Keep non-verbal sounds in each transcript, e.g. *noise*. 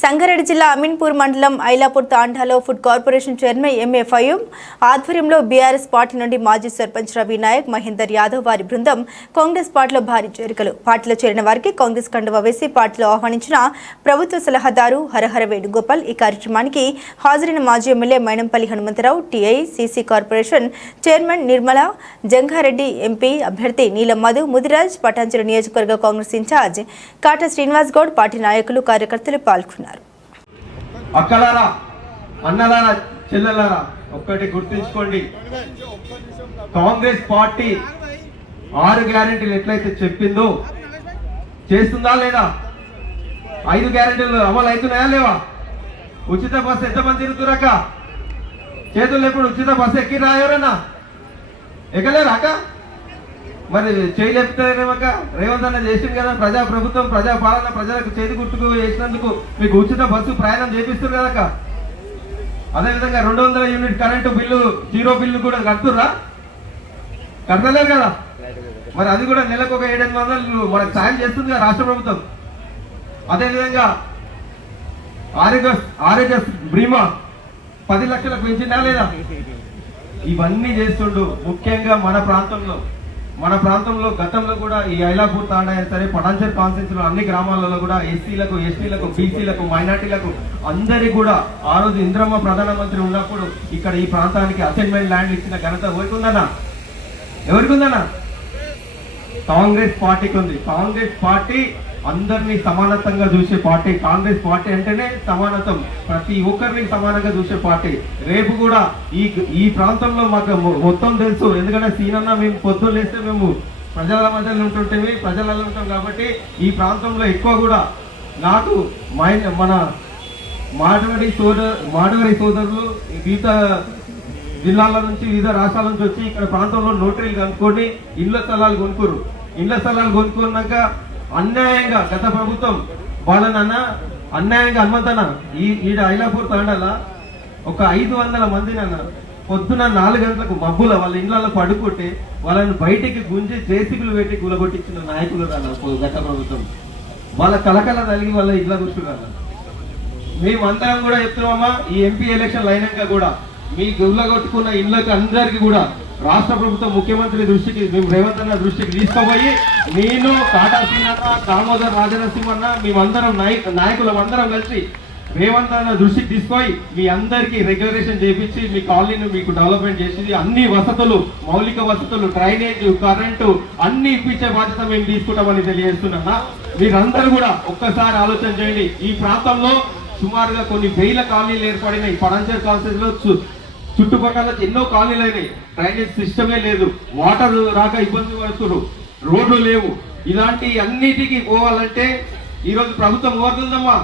సంగారెడ్డి జిల్లా అమీన్పూర్ మండలం Ailapur తాండాలో food corporation chairman MA Fayum ఆధ్వర్యంలో బీఆర్ఎస్ పార్టీ నుండి మాజీ సర్పంచ్ రవి నాయక్ మహేందర్ యాదవ్ వారి బృందం కాంగ్రెస్ పార్టీలో భారీ చేరికలు. పార్టీలో చేరిన వారికి కాంగ్రెస్ కండువ వేసి పార్టీలో ఆహ్వానించిన ప్రభుత్వ సలహాదారు హరహర వేణుగోపాల్ ఈ కార్యక్రమానికి హాజరైన మాజీ MLA Mynampally Hanumantharao TI CC corporation chairman Nirmala Jangareddy MP అభ్యర్థి నీలం మధు ముదిరాజ్ పటాంచల నియోజకవర్గ Congress incharge Kata Srinivas Goud party నాయకులు కార్యకర్తలు పాల్గొన్నారు. అక్కలారా అన్నలారా చెల్లెలారా ఒక్కటి గుర్తుంచుకోండి. కాంగ్రెస్ పార్టీ ఆరు గ్యారెంటీలు ఎట్లయితే చెప్పిందో చేస్తుందా లేదా? ఐదు గ్యారెంటీలు అమలు అవుతున్నాయా లేవా? ఉచిత బస్సు ఎంతమంది తిరుగుతురక్క? చేతులు ఎప్పుడు ఉచిత బస్సు ఎక్కి రాయవరన్నా ఎక్కలేరా అక్క? మరి చేయలేపుతారేమక్క రేవంత్ అన్న చేసింది కదా ప్రజా ప్రభుత్వం ప్రజా పాలన ప్రజలకు చేతి గుర్తుకు వేసినందుకు మీకు ఉచిత బస్సు ప్రయాణం చేపిస్తారు కదక్క అదేవిధంగా రెండు వందల unit current bill zero bill కూడా కడుతుర్రా? కడతలేరు కదా? మరి అది కూడా నెలకు ఒక ఏడెనిమిది వందలు మనకు సాయం చేస్తుంది కదా రాష్ట్ర ప్రభుత్వం. అదేవిధంగా ఆరోగ్య ఆరోగ్య బీమా పది లక్షలకు పెంచిందా లేదా? ఇవన్నీ చేస్తుండు ముఖ్యంగా మన ప్రాంతంలో. మన ప్రాంతంలో గతంలో కూడా ఈ ఐలాపూర్ తాండా అయినా సరే పటాన్చర్ కాన్సెన్స్ అన్ని గ్రామాలలో కూడా ఎస్సీలకు ఎస్టీలకు బీసీలకు మైనార్టీలకు అందరి కూడా ఆ రోజు ఇంద్రమ్మ ప్రధానమంత్రి ఉన్నప్పుడు ఇక్కడ ఈ ప్రాంతానికి అసైన్మెంట్ ల్యాండ్ ఇచ్చిన ఘనత ఎవరికిందనా ఎవరికి ఉందన్నా కాంగ్రెస్ పార్టీకి ఉంది కాంగ్రెస్ పార్టీ అందరినీ సమానతంగా చూసే పార్టీ కాంగ్రెస్ పార్టీ అంటేనే సమానతం ప్రతి ఒక్కరిని సమానంగా చూసే పార్టీ. రేపు కూడా ఈ ఈ ప్రాంతంలో మాకు మొత్తం తెలుసు. ఎందుకంటే సీనన్న మేము పొద్దున్న లేస్తే మేము ప్రజల మధ్యలో ఉంటుంటే ప్రజలలో ఉంటాం కాబట్టి ఈ ప్రాంతంలో ఎక్కువ కూడా నాకు మన మాడవరి సోదరు మాడవరి సోదరులు వివిధ జిల్లాల నుంచి వివిధ రాష్ట్రాల నుంచి వచ్చి ఇక్కడ ప్రాంతంలో నోటరీలు కనుక్కొని ఇళ్ళ స్థలాలు కొనుక్కురు ఇళ్ళ స్థలాలు కొనుక్కున్నాక అన్యాయంగా గత ప్రభుత్వం వాళ్ళనన్న అన్యాయంగా హనుమంతన ఈ ఈడ ఐలాపూర్ తాండాల ఒక ఐదు వందల మందిని అన్న పొద్దున నాలుగు గంటలకు మబ్బుల వాళ్ళ ఇండ్లలో పడుకుంటే వాళ్ళని బయటికి గుంజి జేసీబీలు పెట్టి గులగొట్టించిన నాయకులు అన్న గత ప్రభుత్వం. వాళ్ళ కలకల తలిగి వాళ్ళ ఇళ్ళ కూర్చున్నారు మేమందరం కూడా చెప్తున్నామా ఈ ఎంపీ ఎలక్షన్ అయినాక కూడా మీ గుల్లగొట్టుకున్న కొట్టుకున్న అందరికీ అందరికి కూడా రాష్ట్ర ప్రభుత్వం ముఖ్యమంత్రి దృష్టికి మేము రేవంత్ అన్న దృష్టికి తీసుకుపోయి నేను టాటా సింగ్ దామోదర్ రాజనరసింహన్న మేమందరం నాయక నాయకులం అందరం కలిసి రేవంత్ అన్న దృష్టికి తీసుకొని మీ అందరికీ రెగ్యులరేషన్ చేపించి మీ కాలనీని మీకు డెవలప్మెంట్ చేసి అన్ని వసతులు మౌలిక వసతులు డ్రైనేజ్ కరెంటు అన్ని ఇప్పించే బాధ్యత మేము తీసుకుంటామని తెలియజేస్తున్నా మీరందరూ కూడా ఒక్కసారి ఆలోచన చేయండి. ఈ ప్రాంతంలో సుమారుగా కొన్ని వేల కాలనీలు ఏర్పడినాయి. పడంచర్ కాన్సెన్స్లో చుట్టుపక్కల ఎన్నో కాలనీలు అయినాయి. డ్రైనేజ్ సిస్టమే లేదు. వాటర్ రాక ఇబ్బంది పడుతున్నారు రోడ్లు లేవు. ఇలాంటి అన్నిటికీ పోవాలంటే ఈరోజు ప్రభుత్వం ఓరుతుందమ్మా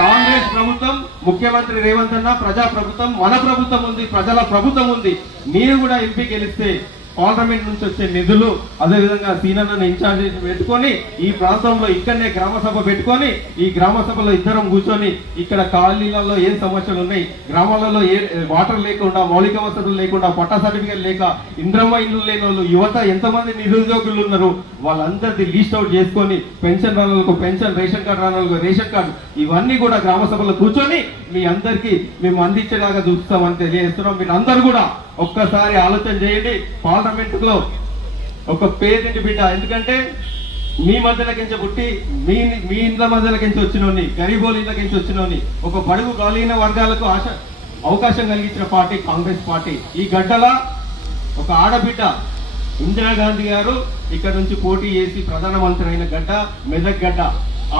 కాంగ్రెస్ ప్రభుత్వం ముఖ్యమంత్రి రేవంత్ అన్న ప్రజా ప్రభుత్వం మన ప్రభుత్వం ఉంది ప్రజల ప్రభుత్వం ఉంది. మీరు కూడా ఎంపీ గెలిస్తే పార్లమెంట్ నుంచి వచ్చే నిధులు అదేవిధంగా సీనన్నను ఇన్ఛార్జ్ పెట్టుకొని ఈ ప్రాంతంలో ఇక్కడనే గ్రామ సభ పెట్టుకొని ఈ గ్రామ సభలో ఇద్దరం కూర్చొని ఇక్కడ కాలనీలలో ఏం సమస్యలు ఉన్నాయి గ్రామాలలో ఏ వాటర్ లేకుండా మౌలిక వసతులు లేకుండా పట్టా సర్టిఫికేట్ లేక ఇంద్రమ్మ ఇల్లు లేని వాళ్ళు యువత ఎంతమంది నిరుద్యోగులు ఉన్నారు వాళ్ళందరిది లీస్ట్ అవుట్ చేసుకొని పెన్షన్ రానులకు పెన్షన్ రేషన్ కార్డు రానులకు రేషన్ కార్డు ఇవన్నీ కూడా గ్రామ సభలో కూర్చొని మీ అందరికీ మేము అందించేలాగా చూస్తామని తెలియజేస్తున్నాం. మీరు అందరూ కూడా ఒక్కసారి ఆలోచన చేయండి. పార్లమెంట్లో ఒక పేదింటి బిడ్డ. ఎందుకంటే మీ మధ్యలోకించి పుట్టి మీ మీ ఇండ్ల మధ్యలోకించి వచ్చినోని గరీబోలు ఇళ్ళకించి వచ్చినోని ఒక బడుగు కాలీన వర్గాలకు ఆశ అవకాశం కలిగించిన పార్టీ కాంగ్రెస్ పార్టీ. ఈ గడ్డల ఒక ఆడబిడ్డ ఇందిరాగాంధీ గారు ఇక్కడ నుంచి పోటీ చేసి ప్రధానమంత్రి అయిన గడ్డ మెదక్ గడ్డ.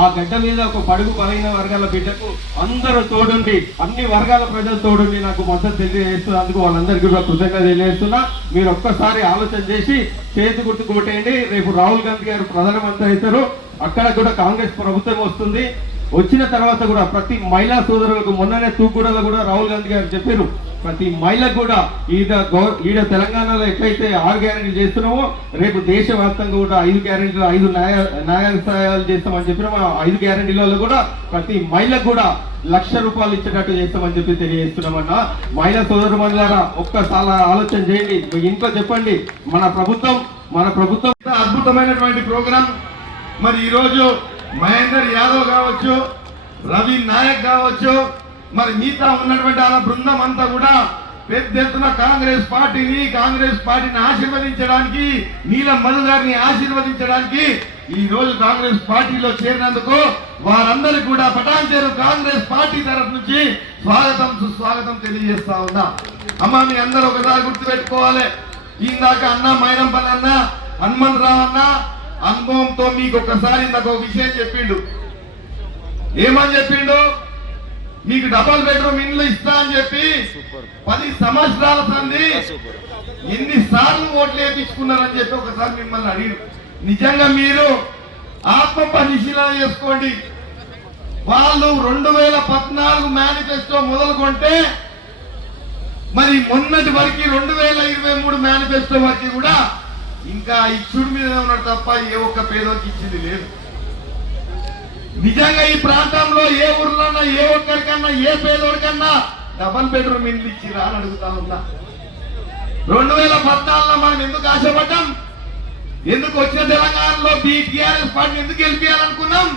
ఆ గడ్డ మీద ఒక పడుగు బలైన వర్గాల బిడ్డకు అందరూ తోడుండి అన్ని వర్గాల ప్రజలు తోడుండి నాకు మద్దతు తెలియజేస్తున్నందుకు వాళ్ళందరికీ కూడా కృతజ్ఞత తెలియజేస్తున్నా. మీరు ఒక్కసారి ఆలోచన చేసి చేతి గుర్తు కొట్టేయండి. రేపు రాహుల్ గాంధీ గారు ప్రధానమంత్రి అవుతారు. అక్కడ కూడా కాంగ్రెస్ ప్రభుత్వం వస్తుంది. వచ్చిన తర్వాత కూడా ప్రతి మహిళా సోదరులకు మొన్ననే తూగూడలో కూడా రాహుల్ గాంధీ గారు చెప్పారు. ప్రతి మహిళకు కూడా ఈడ ఈడ తెలంగాణలో ఎట్లయితే ఆరు గ్యారెంటీలు చేస్తున్నామో రేపు దేశవ్యాప్తంగా కూడా ఐదు గ్యారెంటీలు ఐదు న్యాయ న్యాయాలు చేస్తామని చెప్పిన ఐదు గ్యారెంటీలలో కూడా ప్రతి మహిళకు కూడా లక్ష రూపాయలు ఇచ్చేటట్టు చేస్తామని చెప్పి తెలియజేస్తున్నామన్నా. మహిళా సోదరు మండలారా ఒక్కసారి ఆలోచన చేయండి. ఇంట్లో చెప్పండి. మన ప్రభుత్వం మన ప్రభుత్వం అద్భుతమైనటువంటి ప్రోగ్రాం. మరి ఈరోజు మహేందర్ యాదవ్ కావచ్చు రవి నాయక్ కావచ్చు మరి మిగతా ఉన్నటువంటి ఆ బృందం అంతా కూడా పెద్ద ఎత్తున కాంగ్రెస్ పార్టీని కాంగ్రెస్ పార్టీని ఆశీర్వదించడానికి నీలం మధు గారిని ఆశీర్వదించడానికి ఈ రోజు కాంగ్రెస్ పార్టీలో చేరినందుకు వారందరికీ కూడా పటాన్చేరు కాంగ్రెస్ పార్టీ తరఫు నుంచి స్వాగతం సుస్వాగతం తెలియజేస్తా ఉన్నా. అమ్మ మీ అందరూ ఒకసారి గుర్తుపెట్టుకోవాలి. ఇందాక అన్న మైనంపల్లి అన్న హనుమంతరావు అన్న అనుభవంతో మీకు ఒకసారి ఇందాక ఒక విషయం చెప్పిండు. ఏమని చెప్పిండు? మీకు డబల్ బెడ్రూమ్ ఇండ్లు ఇస్తా అని చెప్పి పది సంవత్సరాల సంది ఎన్ని సార్లు ఓట్లు వేయించుకున్నారని చెప్పి ఒకసారి మిమ్మల్ని అడిగి నిజంగా మీరు ఆత్మ పరిశీలన చేసుకోండి. వాళ్ళు రెండు వేల పద్నాలుగు మేనిఫెస్టో మొదలుకొంటే మరి మొన్నటి వరకు రెండు వేల ఇరవై మూడు మేనిఫెస్టో వరకు కూడా ఇంకా ఇచ్చుడు మీద ఉన్నాడు తప్ప ఏ ఒక్క పేదోకి ఇచ్చింది లేదు. నిజంగా ఈ ప్రాంతంలో ఏ ఊర్లన్నా ఏ ఒక్కరికన్నా ఏ పేదోడికన్నా డబల్ బెడ్రూమ్ ఇండ్లు ఇచ్చిరా అని అడుగుతా ఉన్నా. రెండు వేల పద్నాలుగులో మనం ఎందుకు ఆశపడ్డాం? ఎందుకు వచ్చిన తెలంగాణలో టీఆర్ఎస్ పార్టీ ఎందుకు గెలిపించాలనుకున్నాం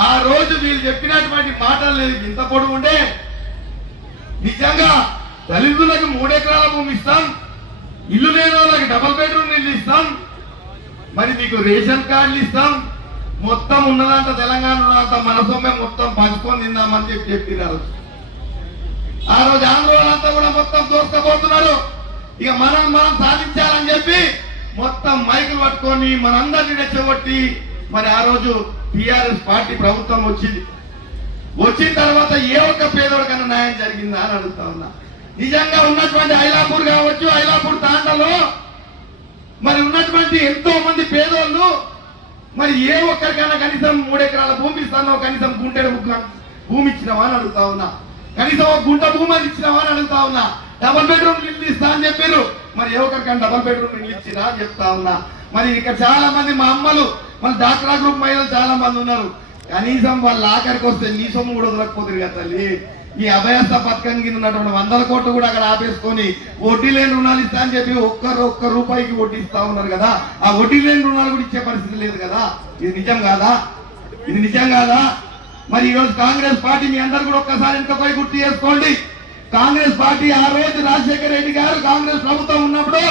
ఆ రోజు వీళ్ళు చెప్పినటువంటి మాటలు లేదు ఇంత పొడుగు ఉండే. నిజంగా దళితులకు మూడెకరాల భూమి ఇస్తాం ఇల్లు లేని వాళ్ళకి డబల్ బెడ్రూమ్ ఇల్లు ఇస్తాం మరి మీకు రేషన్ కార్డులు ఇస్తాం మొత్తం ఉన్నదంట తెలంగాణ ఉన్నదంట మన సొమ్మె మొత్తం పంచుకొని తిందామని చెప్పి చెప్పినారు. ఆ రోజు ఆంధ్రోలంతా కూడా మొత్తం దోసుకపోతున్నారు ఇక మనం మనం సాధించాలని చెప్పి మొత్తం మైకులు పట్టుకొని మనందరినీ రెచ్చగొట్టి మరి ఆ రోజు టిఆర్ఎస్ పార్టీ ప్రభుత్వం వచ్చింది. వచ్చిన తర్వాత ఏ ఒక్క పేదోడికన్నా న్యాయం జరిగిందా అని అడుగుతా ఉన్నా. నిజంగా ఉన్నటువంటి ఐలాపూర్ కావచ్చు ఐలాపూర్ తాండలో మరి ఉన్నటువంటి ఎంతో మంది పేదోళ్ళు మరి ఏ ఒక్కరికైనా కనీసం మూడెకరాల భూమి ఇస్తానో కనీసం గుంటెడు భూమి ఇచ్చినవా అని అడుగుతా ఉన్నా. కనీసం ఒక గుంట భూమి అని ఇచ్చినవా అని అడుగుతా ఉన్నా. డబల్ బెడ్రూమ్ ఇల్లు ఇస్తా అని చెప్పారు మరి ఏ ఒక్కరికైనా డబల్ బెడ్రూమ్ ఇల్లు ఇచ్చినా అని చెప్తా ఉన్నా. మరి ఇక్కడ చాలా మంది మా అమ్మలు మన డాక్టరా గ్రూప్ మహిళలు చాలా మంది ఉన్నారు. కనీసం వాళ్ళ ఆఖరికి వస్తే నీ సొమ్ము కూడా వదలకపోతుంది కదా తల్లి. ఈ అభయస్థ పథకం కింద ఉన్నటువంటి వందల కోట్లు కూడా అక్కడ ఆపేసుకొని వడ్డీ లేని రుణాలు ఇస్తా అని చెప్పి ఒక్కరు ఒక్క రూపాయికి వడ్డీ ఇస్తా ఉన్నారు కదా. ఆ వడ్డీ లేని రుణాలు కూడా ఇచ్చే పరిస్థితి లేదు కదా. ఇది నిజం కాదా? ఇది నిజం కాదా? మరి ఈ రోజు కాంగ్రెస్ పార్టీ మీ అందరు కూడా ఒక్కసారి ఇంకొకరి గుర్తు చేసుకోండి. కాంగ్రెస్ పార్టీ ఆ రోజు రాజశేఖర రెడ్డి గారు కాంగ్రెస్ ప్రభుత్వం ఉన్నప్పుడు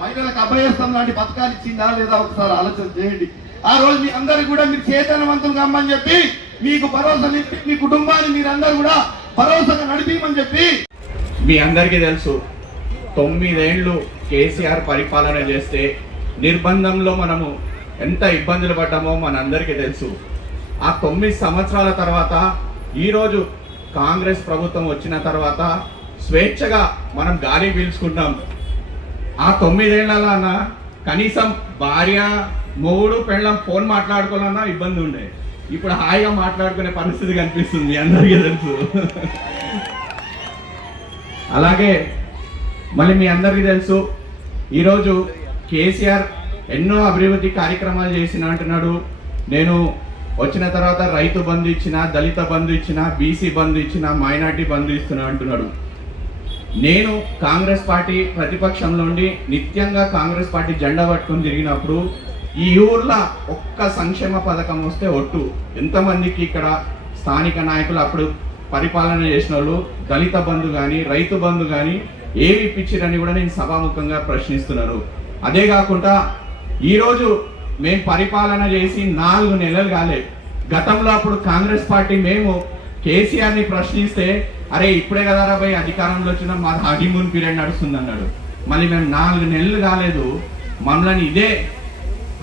మహిళలకు అభయస్థం లాంటి పథకాలు ఇచ్చిందా లేదా ఒకసారి ఆలోచన చేయండి. ఆ రోజు మీ అందరు కూడా మీరు చేతనవంతులు కమ్మని చెప్పి మీకు భరోసా నింపి మీ కుటుంబాన్ని మీరందరూ కూడా భరోసాగా నడిపించమని చెప్పి మీ అందరికీ తెలుసు తొమ్మిదేళ్ళు కేసీఆర్ పరిపాలన చేస్తే నిర్బంధంలో మనము ఎంత ఇబ్బందులు పడ్డామో మనందరికీ తెలుసు. ఆ తొమ్మిది సంవత్సరాల తర్వాత ఈరోజు కాంగ్రెస్ ప్రభుత్వం వచ్చిన తర్వాత స్వేచ్ఛగా మనం గాలి పీల్చుకుంటాం ఆ తొమ్మిదేళ్ళన కనీసం భార్య మొగుడు పెళ్ళం ఫోన్ మాట్లాడుకోవాలన్నా ఇబ్బంది ఉండేది ఇప్పుడు హాయిగా మాట్లాడుకునే పరిస్థితి కనిపిస్తుంది అందరికీ తెలుసు. అలాగే మళ్ళీ మీ అందరికీ తెలుసు ఈరోజు కేసీఆర్ ఎన్నో అభివృద్ధి కార్యక్రమాలు చేసిన అంటున్నాడు. నేను వచ్చిన తర్వాత రైతు బంధు ఇచ్చిన దళిత బంధు ఇచ్చిన బీసీ బంధు ఇచ్చిన మైనార్టీ బంధు ఇస్తున్నా అంటున్నాడు. నేను కాంగ్రెస్ పార్టీ ప్రతిపక్షంలో ఉండి నిత్యంగా కాంగ్రెస్ పార్టీ జెండా పట్టుకొని తిరిగినప్పుడు ఈ ఊర్లో ఒక్క సంక్షేమ పథకం వస్తే ఒట్టు. ఎంతమందికి ఇక్కడ స్థానిక నాయకులు అప్పుడు పరిపాలన చేసిన వాళ్ళు దళిత బంధు కానీ రైతు బంధు కానీ ఏవి ఇప్పించారని కూడా నేను సభాముఖంగా ప్రశ్నిస్తున్నారు. అదే కాకుండా ఈరోజు మేము పరిపాలన చేసి నాలుగు నెలలు కాలే. గతంలో అప్పుడు కాంగ్రెస్ పార్టీ మేము కేసీఆర్ని ప్రశ్నిస్తే అరే ఇప్పుడే కదా రాబై అధికారంలో వచ్చిన మా హనీమూన్ పీరియడ్ నడుస్తుంది అన్నాడు మళ్ళీ మేము నాలుగు నెలలు కాలేదు. మమ్మల్ని ఇదే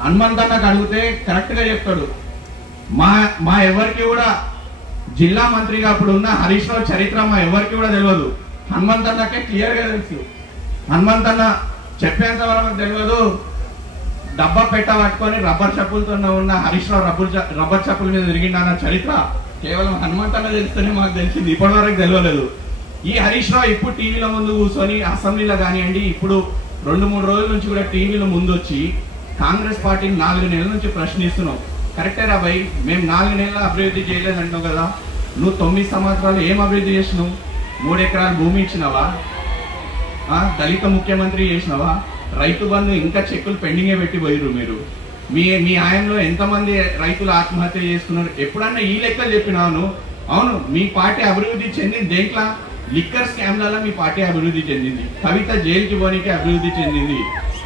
హనుమంతన్నకు అడిగితే కరెక్ట్గా చెప్తాడు. మా మా ఎవరికి కూడా జిల్లా మంత్రిగా అప్పుడు ఉన్న హరీష్ రావు చరిత్ర మా ఎవరికి కూడా తెలియదు. హనుమంతన్నకే క్లియర్గా తెలుసు. హనుమంతన్న చెప్పేంత వరకు తెలియదు. డబ్బా పెట్ట పట్టుకొని రబ్బర్ చెప్పులతో ఉన్న హరీష్ రావు రబ్బర్ రబ్బర్ చెప్పుల మీద తిరిగిండన్న చరిత్ర కేవలం హనుమంతన్న తెలుస్తేనే మాకు తెలిసింది. ఇప్పటి వరకు తెలియలేదు. ఈ హరీష్ రావు ఇప్పుడు టీవీల ముందు కూర్చొని అసెంబ్లీలో కానివ్వండి ఇప్పుడు రెండు మూడు రోజుల నుంచి కూడా టీవీల ముందు వచ్చి కాంగ్రెస్ పార్టీని నాలుగు నెలల నుంచి ప్రశ్నిస్తున్నాం. కరెక్టే రాబాయ్ మేము నాలుగు నెలల అభివృద్ధి చేయలేదంటున్నావు కదా. నువ్వు తొమ్మిది సంవత్సరాలు ఏం అభివృద్ధి చేసినావు? మూడు ఎకరాలు భూమి ఇచ్చినావా? దళిత ముఖ్యమంత్రి చేసినావా? రైతు బంధు ఇంకా చెక్కులు పెండింగే పెట్టి పోయిరు మీరు. మీ మీ ఆయనలో ఎంతమంది రైతులు ఆత్మహత్య చేసుకున్నారు? ఎప్పుడన్నా ఈ లెక్కలు చెప్పినాను? అవును మీ పార్టీ అభివృద్ధి చెందింది దేంట్లో? లిక్కర్ స్కామ్లలో మీ పార్టీ అభివృద్ధి చెందింది. కవిత జైలుకి పోనీకి అభివృద్ధి చెందింది.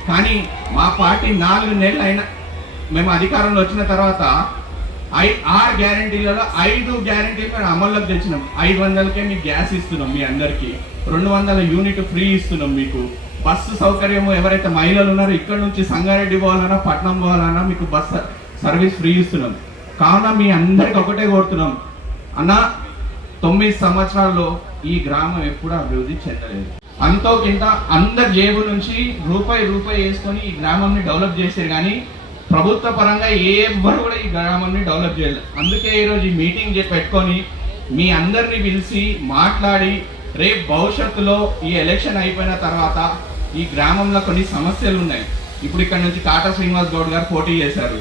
కానీ మా పార్టీ నాలుగు నెలలు అయినా మేము అధికారంలో వచ్చిన తర్వాత ఐ ఆరు గ్యారంటీలలో ఐదు గ్యారంటీలు మేము అమల్లోకి తెచ్చినాం. ఐదు వందలకే మీకు గ్యాస్ ఇస్తున్నాం మీ అందరికీ. రెండు వందల యూనిట్ ఫ్రీ ఇస్తున్నాం మీకు. బస్సు సౌకర్యము ఎవరైతే మహిళలు ఉన్నారో ఇక్కడ నుంచి సంగారెడ్డి పోవాలన్నా పట్నం పోవాలన్నా మీకు బస్ సర్వీస్ ఫ్రీ ఇస్తున్నాం. కావున మీ అందరికి ఒకటే కోరుతున్నాం. అన్న తొమ్మిది సంవత్సరాల్లో ఈ గ్రామం ఎప్పుడూ అభివృద్ధి చెందలేదు. అంతో కింద అందరి జేబు నుంచి రూపాయి రూపాయి వేసుకొని ఈ గ్రామాన్ని డెవలప్ చేశారు. కానీ ప్రభుత్వ పరంగా ఏ ఎవ్వరు కూడా ఈ గ్రామాన్ని డెవలప్ చేయలేదు అందుకే ఈరోజు ఈ మీటింగ్ పెట్టుకొని మీ అందరిని పిలిచి మాట్లాడి రేపు భవిష్యత్తులో ఈ ఎలక్షన్ అయిపోయిన తర్వాత ఈ గ్రామంలో కొన్ని సమస్యలు ఉన్నాయి. ఇప్పుడు ఇక్కడ నుంచి కాటా శ్రీనివాస్ గౌడ్ గారు పోటీ చేశారు.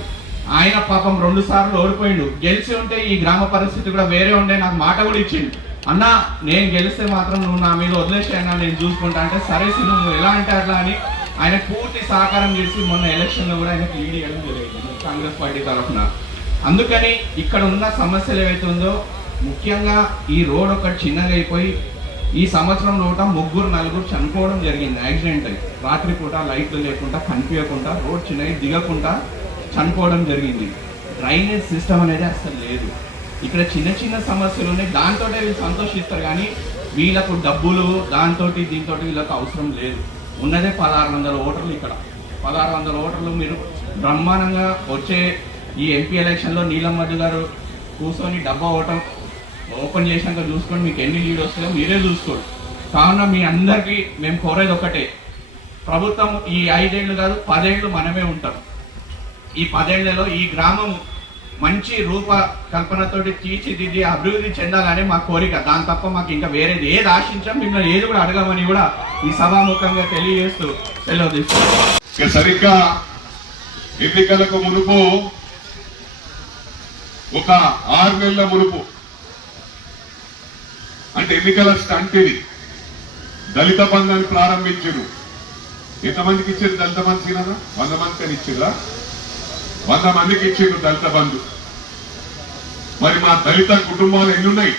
ఆయన పాపం రెండు సార్లు ఓడిపోయిండు. గెలిచి ఉంటే ఈ గ్రామ పరిస్థితి కూడా వేరే ఉండే నాకు మాట కూడా ఇచ్చిండు. అన్నా నేను గెలిస్తే మాత్రం నువ్వు నా మీద వదిలేసాయన్నా నేను చూసుకుంటా. అంటే సరే సిను నువ్వు ఎలా అంటే అట్లా అని ఆయన పూర్తి సహకారం చేసి మొన్న ఎలక్షన్లో కూడా ఆయనకు లీడ్ చేయడం జరిగింది కాంగ్రెస్ పార్టీ తరఫున. అందుకని ఇక్కడ ఉన్న సమస్యలు ఏవైతే ఉందో ముఖ్యంగా ఈ రోడ్ ఒకటి చిన్నగా అయిపోయి ఈ సంవత్సరం లోట ముగ్గురు నలుగురు చనిపోవడం జరిగింది యాక్సిడెంట్ అయి. రాత్రిపూట లైట్లు లేకుండా కనిపించకుండా రోడ్ చిన్నవి దిగకుండా చనిపోవడం జరిగింది. డ్రైనేజ్ సిస్టమ్ అనేది అసలు లేదు. ఇక్కడ చిన్న చిన్న సమస్యలు ఉన్నాయి. దాంతో వీళ్ళు సంతోషిస్తారు కానీ వీళ్ళకు డబ్బులు దాంతో దీంతో వీళ్ళకు అవసరం లేదు. ఉన్నదే పదహారు వందల ఓటర్లు ఇక్కడ. పదహారు వందల ఓటర్లు మీరు బ్రహ్మాండంగా వచ్చే ఈ ఎంపీ ఎలక్షన్లో నీలం మధు గారు కూర్చొని డబ్బా ఓటం ఓపెన్ చేశాక చూసుకోండి. మీకు ఎన్ని లీడ్ వస్తుందో మీరే చూసుకోండి. కావున మీ అందరికీ మేము కోరేది ఒకటే. ప్రభుత్వం ఈ ఐదేళ్ళు కాదు పదేళ్ళు మనమే ఉంటాం. ఈ పదేళ్ళలో ఈ గ్రామం మంచి రూప కల్పనతోటి తీర్చిదిద్ది అభివృద్ధి చెందాలని మా కోరిక. దాని తప్ప మాకు ఇంకా వేరేది ఏది ఆశించాం మిమ్మల్ని ఏది కూడా అడగమని కూడా ఈ సభాముఖంగా తెలియజేస్తూ సెలవు తీసుకుంటాం సరిగ్గా ఎన్నికలకు మునుపు ఒక ఆరు నెలల మునుపు అంటే ఎన్నికల స్టంట్ ఇది దళిత బంధాన్ని ప్రారంభించారు. ఎంతమందికి ఇచ్చారు? దళిత మంది వంద మందికి అని ఇచ్చిరా? వంద మందికి ఇచ్చిండు దళిత బంధు. మరి మా దళిత కుటుంబాలు ఎన్ని ఉన్నాయి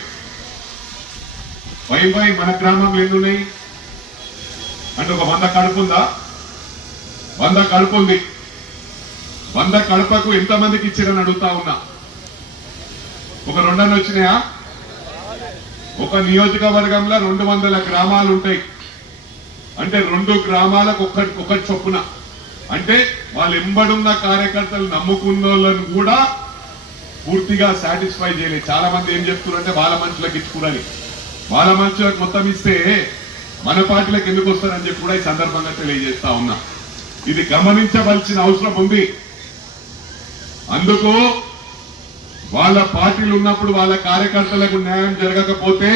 పై పై మన గ్రామంలో ఎన్ని ఉన్నాయి అంటే ఒక వంద కడుపుందా వంద కడుపు ఉంది. వంద కడపకు ఎంతమందికి ఇచ్చారని అడుగుతా ఉన్నా. ఒక రెండని వచ్చినాయా? ఒక నియోజకవర్గంలో రెండు వందల గ్రామాలు ఉంటాయి. అంటే రెండు గ్రామాలకు ఒక్కటి ఒకటి చొప్పున. అంటే వాళ్ళు ఎంబడున్న కార్యకర్తలు నమ్ముకున్న వాళ్ళను కూడా పూర్తిగా సాటిస్ఫై చేయలేదు. చాలా మంది ఏం చెప్తున్నారంటే వాళ్ళ మనుషులకు ఇచ్చుకురని వాళ్ళ మనుషులకు మొత్తం ఇస్తే మన పార్టీలకు ఎందుకు వస్తారని చెప్పి కూడా ఈ సందర్భంగా తెలియజేస్తా ఉన్నా. ఇది గమనించవలసిన అవసరం ఉంది. అందుకు వాళ్ళ పార్టీలు ఉన్నప్పుడు వాళ్ళ కార్యకర్తలకు న్యాయం జరగకపోతే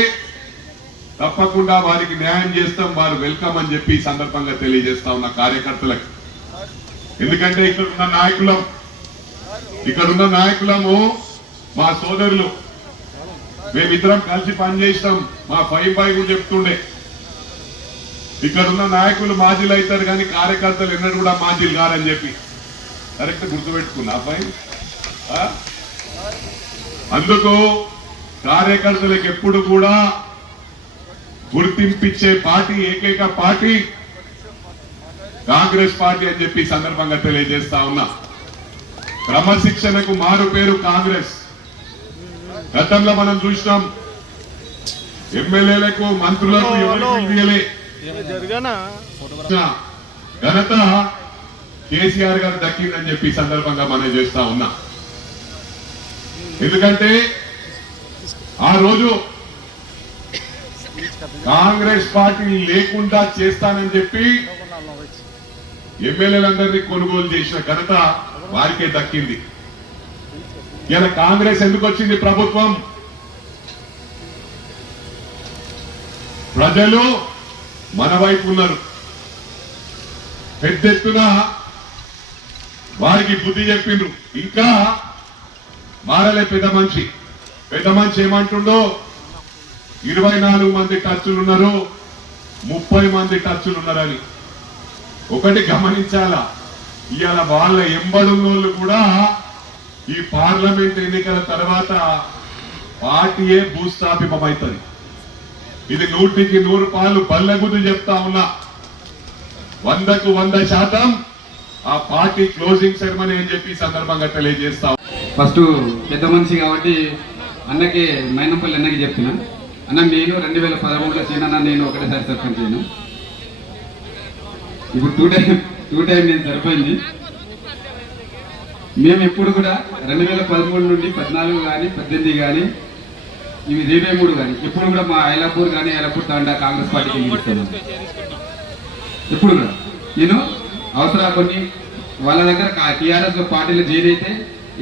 తప్పకుండా వారికి న్యాయం చేస్తాం వారు వెల్కమ్ అని చెప్పి ఈ సందర్భంగా తెలియజేస్తా ఉన్న కార్యకర్తలకు. ఎందుకంటే ఇక్కడ ఉన్న నాయకులం ఇక్కడ ఉన్న నాయకులము మా సోదరులు. మేమిద్దరం కలిసి పనిచేసినాం మా ఫైవ్ బాయ్ కూడా చెప్తుండే. ఇక్కడ ఉన్న నాయకులు మాజీలు అవుతారు కానీ కార్యకర్తలు ఎన్నడూ కూడా మాజీలు కారని చెప్పి. కరెక్ట్ గుర్తుపెట్టుకున్నా అబ్బాయి? ఆ? అందుకు కార్యకర్తలకు ఎప్పుడు కూడా గుర్తింపిచ్చే పార్టీ ఏకైక పార్టీ కాంగ్రెస్ పార్టీ అని చెప్పి సందర్భంగా తెలియజేస్తా ఉన్నా. క్రమశిక్షణకు మారు పేరు కాంగ్రెస్. గతంలో మనం చూసినాం ఎమ్మెల్యేలకు మంత్రులకు ఘనత కేసీఆర్ గారు దక్కిందని చెప్పి సందర్భంగా మనం చేస్తా ఉన్నా. ఎందుకంటే ఆ రోజు కాంగ్రెస్ పార్టీ లేకుండా చేస్తానని చెప్పి ఎమ్మెల్యేలందరినీ కొనుగోలు చేసిన ఘనత వారికే దక్కింది. ఇలా కాంగ్రెస్ ఎందుకు వచ్చింది ప్రభుత్వం? ప్రజలు మన వైపు ఉన్నారు. పెద్ద ఎత్తున వారికి బుద్ధి చెప్పిండ్రు. ఇంకా మారలే పెద్ద మనిషి. పెద్ద మనిషి ఏమంటుండో ఇరవై నాలుగు మంది టచ్లు ఉన్నారు ముప్పై మంది టచ్లు ఉన్నారని. ఒకటి గమనించాలా? ఇవాళ వాళ్ళ ఎంబడున్నోళ్ళు కూడా ఈ పార్లమెంట్ ఎన్నికల తర్వాత పార్టీయే భూస్థాపితమవుతుంది. ఇది నూటికి నూరు పాలు బల్లగుద్దు చెప్తా ఉన్నా. వందకు వంద శాతం ఆ పార్టీ క్లోజింగ్ సెరమనీ అని చెప్పి సందర్భంగా తెలియజేస్తా ఫస్ట్ పెద్ద మనిషి కాబట్టి అన్నకి మైనంపల్లి అన్నకి చెప్తున్నా అన్న నేను రెండు వేల పదమూడులో సీనన్న నేను ఒకటేసారి సర్పంచ్ చేయను. ఇప్పుడు టూ టైం టూ టైం నేను సరిపోయింది. మేము ఎప్పుడు కూడా రెండు వేల పదమూడు నుండి పద్నాలుగు కానీ పద్దెనిమిది కానీ ఇవి ఇరవై మూడు కానీ ఎప్పుడు కూడా మా ఐలాపూర్ కానీ ఐలాపూర్ తాండా కాంగ్రెస్ పార్టీకి గెలుస్తాను. ఎప్పుడు కూడా. నేను అవసరా కొన్ని వాళ్ళ దగ్గర టీఆర్ఎస్ పార్టీలో జైన్ అయితే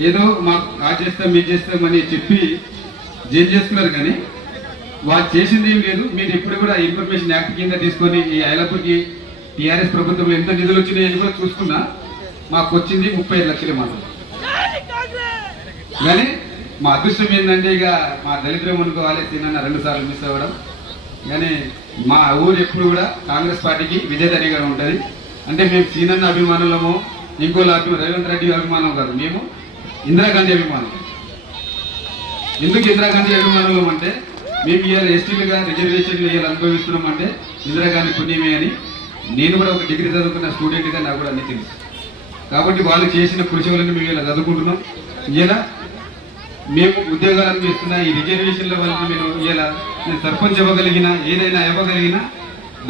ఏదో మాకు ఆ చేస్తాం మీరు చేస్తామని చెప్పి జైన్ చేస్తున్నారు కానీ వాళ్ళు చేసింది ఏం లేదు. మీరు ఇప్పుడు కూడా ఇన్ఫర్మేషన్ యాక్ట్ కింద తీసుకొని ఈ ఐలాపూర్కి టీఆర్ఎస్ ప్రభుత్వంలో ఎంత నిధులు వచ్చినాయని కూడా చూసుకున్నా మాకు వచ్చింది ముప్పై లక్షలు మాత్రం కానీ మా అదృష్టం ఏంటంటే ఇక మా దళిద్రం అనుకోవాలి తిన్న రెండు సార్లు మిస్ అవ్వడం. కానీ మా ఊరు ఎప్పుడు కూడా కాంగ్రెస్ పార్టీకి విజయదరిగా ఉంటుంది. అంటే మేము సీనన్న అభిమానులము ఇంకోళ్ళ అభిమానం రేవంత్ రెడ్డి అభిమానం కాదు మేము ఇందిరాగాంధీ అభిమానం. ఎందుకు ఇందిరాగాంధీ అభిమానులం అంటే మేము ఇవాళ ఎస్టీలుగా రిజర్వేషన్లు ఇవాళ అనుభవిస్తున్నాం అంటే ఇందిరాగాంధీ పుణ్యమే అని నేను కూడా ఒక డిగ్రీ చదువుకున్న స్టూడెంట్గా నాకు కూడా అన్ని తెలుసు. కాబట్టి వాళ్ళు చేసిన కృషి వలన మేము ఇలా చదువుకుంటున్నాం. ఇలా మేము ఉద్యోగాలు అనిపిస్తున్న ఈ రిజర్వేషన్ల వల్ల మేము ఇలా నేను సర్పంచ్ ఇవ్వగలిగిన ఏదైనా ఇవ్వగలిగిన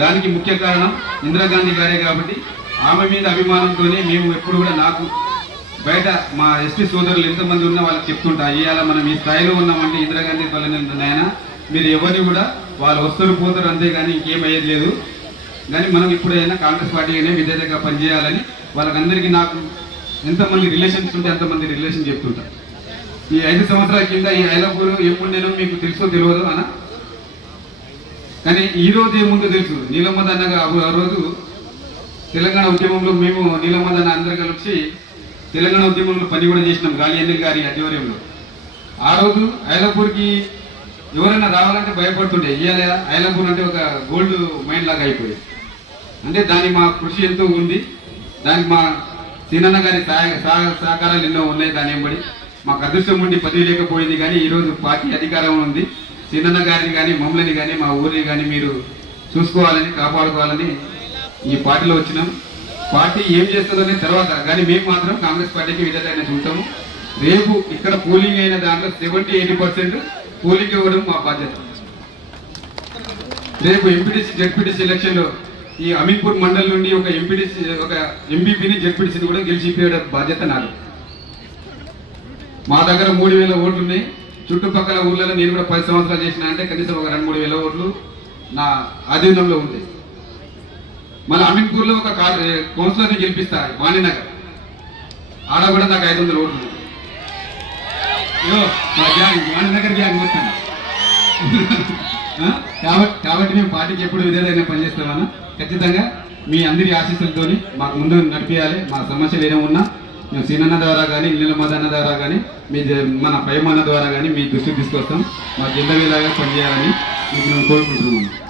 దానికి ముఖ్య కారణం ఇందిరాగాంధీ గారే కాబట్టి ఆమె మీద అభిమానంతోనే మేము ఎప్పుడు కూడా నాకు బయట మా ఎస్పీ సోదరులు ఎంతమంది ఉన్నా వాళ్ళకి చెప్తుంటా ఇవాళ మనం ఈ స్థాయిలో ఉన్నామంటే ఇందిరాగాంధీ వల్లనే నాయన మీరు ఎవరిని కూడా వాళ్ళు వస్తారు పోతారు అంతేగాని ఇంకేం అయ్యేది లేదు. కానీ మనం ఇప్పుడైనా కాంగ్రెస్ పార్టీ అయినా విధేయతగా పనిచేయాలని వాళ్ళకందరికీ నాకు ఎంతమంది రిలేషన్స్ ఉంటే అంతమంది రిలేషన్ చెప్తుంటా. ఈ ఐదు సంవత్సరాల కింద ఈ ఐలపూర్ నేను మీకు తెలుసో తెలియదు అన్న కానీ ఈ రోజు ఏముందో తెలుసు. నీలమ్మద్ అన్నగా ఆ రోజు తెలంగాణ ఉద్యమంలో మేము నీలమ్మద్ అన్న అందరు కలిసి తెలంగాణ ఉద్యమంలో పని కూడా చేసినాం గాలి అనిల్ గారి ఆధ్వర్యంలో. ఆ రోజు ఐలపూర్కి ఎవరైనా రావాలంటే భయపడుతుండే. ఇవాళ ఐలపూర్ అంటే ఒక గోల్డ్ మైండ్ లాగా అయిపోయింది. అంటే దాని మా కృషి ఎంతో ఉంది. దానికి మా సీనన్న గారి సహకారాలు ఎన్నో ఉన్నాయి దాని వెంబడి. మాకు అదృష్టం ఉండి పదవి లేకపోయింది కానీ ఈరోజు పార్టీ అధికారం ఉంది. సీనన్న గారిని కానీ మమ్మల్ని కానీ మా ఊరిని కానీ మీరు చూసుకోవాలని కాపాడుకోవాలని ఈ పార్టీలో వచ్చినాం. పార్టీ ఏం చేస్తుందనే తర్వాత కానీ మేము మాత్రం కాంగ్రెస్ పార్టీకి విధంగా చూస్తాము. రేపు ఇక్కడ పోలింగ్ అయిన దాంట్లో సెవెంటీ ఎయిటీ పర్సెంట్ పోలింగ్ ఇవ్వడం మా బాధ్యత. రేపు ఎంపీటీసీ జెడ్పీటీసీ ఎలక్షన్లో ఈ అమిత్పూర్ మండల్ నుండి ఒక ఎంపీడీసీ ఒక ఎంపీపీని జడ్పీడీసీని కూడా గెలిచిపోయే బాధ్యత నాది. మా దగ్గర మూడు వేల ఓట్లు ఉన్నాయి చుట్టుపక్కల ఊర్లలో నేను కూడా పది సంవత్సరాలు చేసిన అంటే కనీసం ఒక రెండు మూడు వేల ఓట్లు నా ఆధీనంలో ఉంటాయి మళ్ళీ అమీన్పూర్లో ఒక కౌన్సిలర్ని గెలిపిస్తా వాణినగర్. ఆడ కూడా నాకు ఐదు వందల ఓట్లు వాణినగర్ గ్యాంగ్ *laughs* కాబట్టి కాబట్టి మేము పార్టీకి ఎప్పుడు విధేదైనా పనిచేస్తామన్నా ఖచ్చితంగా మీ అందరి ఆశీస్సులతోని మాకు ముందు నడిపించాలి మా సమస్యలు ఏమన్నా ఉన్నా మేము సీనన్న ద్వారా కానీ నీలమదన్న ద్వారా కానీ మీ మన పైమన్న ద్వారా కానీ మీ దృష్టికి తీసుకొస్తాం. మా జిందగీలాగా పనిచేయాలని మీకు మేము కోరుకుంటున్నాము.